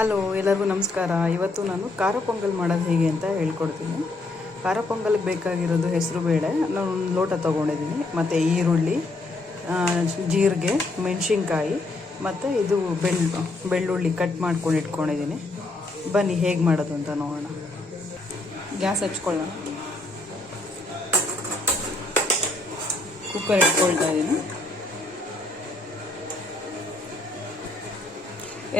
Hello, ಎಲ್ಲರಿಗೂ ನಮಸ್ಕಾರ. ಇವತ್ತು ನಾನು ಖಾರ ಪೊಂಗಲ್ ಮಾಡೋದು ಹೇಗೆ ಅಂತ ಹೇಳ್ಕೊಡ್ತೀನಿ. ಖಾರ ಪೊಂಗಲ್ಗೆ ಬೇಕಾಗಿರೋದು ಹೆಸರು ಬೇಳೆ ನಾನು ಒಂದು ಲೋಟ ತೊಗೊಂಡಿದ್ದೀನಿ, ಮತ್ತು ಈರುಳ್ಳಿ, ಜೀರಿಗೆ, ಮೆಣಸಿನ್ಕಾಯಿ, ಮತ್ತು ಇದು ಬೆಳ್ಳುಳ್ಳಿ ಕಟ್ ಮಾಡ್ಕೊಂಡು ಇಟ್ಕೊಂಡಿದ್ದೀನಿ. ಬನ್ನಿ ಹೇಗೆ ಮಾಡೋದು ಅಂತ ನೋಡೋಣ. ಗ್ಯಾಸ್ ಹಚ್ಕೊಳ್ಳೋಣ. ಕುಕ್ಕರ್ ಇಟ್ಕೊಳ್ತಾ ಇದ್ದೀನಿ.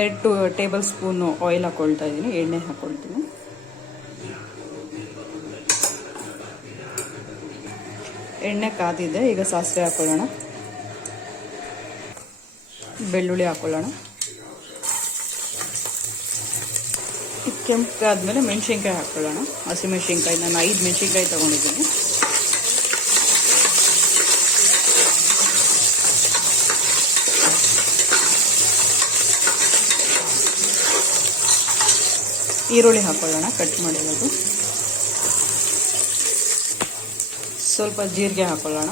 2 ಟೇಬಲ್ ಸ್ಪೂನು ಆಯಿಲ್ ಹಾಕ್ಕೊಳ್ತಾ ಇದ್ದೀನಿ, ಎಣ್ಣೆ ಹಾಕ್ಕೊಳ್ತೀನಿ. ಎಣ್ಣೆ ಕಾದಿದೆ, ಈಗ ಸಾಸಿವೆ ಹಾಕ್ಕೊಳ್ಳೋಣ, ಬೆಳ್ಳುಳ್ಳಿ ಹಾಕ್ಕೊಳ್ಳೋಣ. ಕೆಂಪಾದ್ಮೇಲೆ ಮೆಣಸಿನ್ಕಾಯಿ ಹಾಕ್ಕೊಳ್ಳೋಣ. ಹಸಿಮೆಣಸಿನ್ಕಾಯಿ ನಾನು 5 ಮೆಣಸಿನ್ಕಾಯಿ ತೊಗೊಂಡಿದ್ದೀನಿ. ಈರುಳ್ಳಿ ಹಾಕ್ಕೊಳ್ಳೋಣ, ಕಟ್ ಮಾಡಿರೋದು. ಸ್ವಲ್ಪ ಜೀರಿಗೆ ಹಾಕ್ಕೊಳ್ಳೋಣ.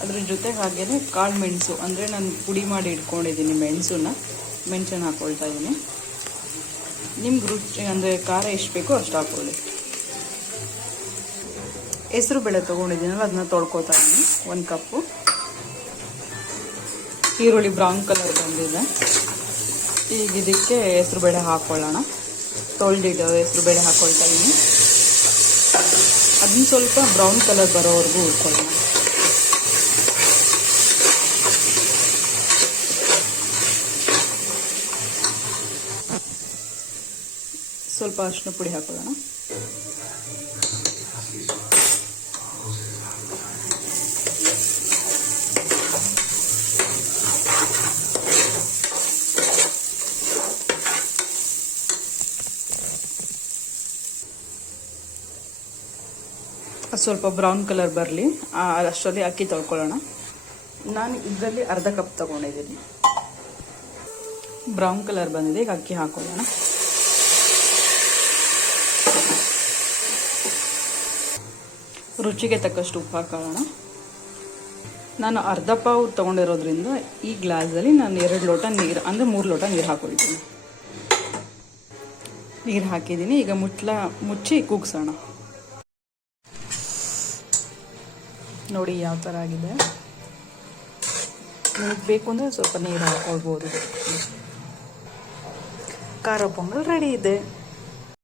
ಅದ್ರ ಜೊತೆಗೆ ಹಾಗೇನೆ ಕಾಳು ಮೆಣಸು, ಅಂದರೆ ನಾನು ಪುಡಿ ಮಾಡಿ ಇಟ್ಕೊಂಡಿದ್ದೀನಿ ಮೆಣಸನ್ನು ಹಾಕ್ಕೊಳ್ತಾ ಇದ್ದೀನಿ. ನಿಮ್ಗೆ ರುಚಿ ಅಂದರೆ ಖಾರ ಎಷ್ಟು ಬೇಕೋ ಅಷ್ಟು ಹಾಕ್ಕೊಳ್ಳಿ. ಹೆಸರು ಬೇಳೆ ತೊಗೊಂಡಿದ್ದೀನಲ್ಲ, ಅದನ್ನ ತೊಳ್ಕೊತಾ ಇದ್ದೀನಿ. 1 ಕಪ್ಪು. ಈರುಳ್ಳಿ ಬ್ರೌನ್ ಕಲರ್ ಬಂದಿದೆ. ಈಗ ಇದಕ್ಕೆ ಹೆಸರು ಬೇಳೆ ಹಾಕ್ಕೊಳ್ಳೋಣ. ತೊಳೆದಿಟ್ಟು ಹೆಸರು ಬೇಳೆ ಹಾಕ್ಕೊಳ್ತಾ ಇದ್ದೀನಿ. ಅದನ್ನ ಸ್ವಲ್ಪ ಬ್ರೌನ್ ಕಲರ್ ಬರೋವರೆಗೂ ಹುರ್ಕೊಳ್ಳೋಣ. ಸ್ವಲ್ಪ ಅರಿಶಿನ ಪುಡಿ ಹಾಕ್ಕೊಳ್ಳೋಣ. ಸ್ವಲ್ಪ ಬ್ರೌನ್ ಕಲರ್ ಬರಲಿ, ಅಷ್ಟರಲ್ಲಿ ಅಕ್ಕಿ ತೊಳ್ಕೊಳ್ಳೋಣ. ನಾನು ಇದರಲ್ಲಿ ಅರ್ಧ ಕಪ್ ತೊಗೊಂಡಿದ್ದೀನಿ. ಬ್ರೌನ್ ಕಲರ್ ಬಂದಿದೆ, ಈಗ ಅಕ್ಕಿ ಹಾಕೊಳ್ಳೋಣ. ರುಚಿಗೆ ತಕ್ಕಷ್ಟು ಉಪ್ಪು ಹಾಕೊಳ್ಳೋಣ. ನಾನು ಅರ್ಧ ಪಾವು ತೊಗೊಂಡಿರೋದ್ರಿಂದ ಈ ಗ್ಲಾಸಲ್ಲಿ ನಾನು 2 ಲೋಟ ನೀರು, ಅಂದರೆ 3 ಲೋಟ ನೀರು ಹಾಕೊಳ್ತೀನಿ. ನೀರು ಹಾಕಿದ್ದೀನಿ. ಈಗ ಮುಚ್ಚಿ ಕೂಗ್ಸೋಣ. ನೋಡಿ ಯಾವ ಥರ ಆಗಿದೆ. ನಿಮಗೆ ಬೇಕು ಅಂದರೆ ಸ್ವಲ್ಪ ನೀರು ಹಾಕ್ಕೊಳ್ಬೋದು. ಖಾರ ಪೊಂಗಲ್ ರೆಡಿ ಇದೆ.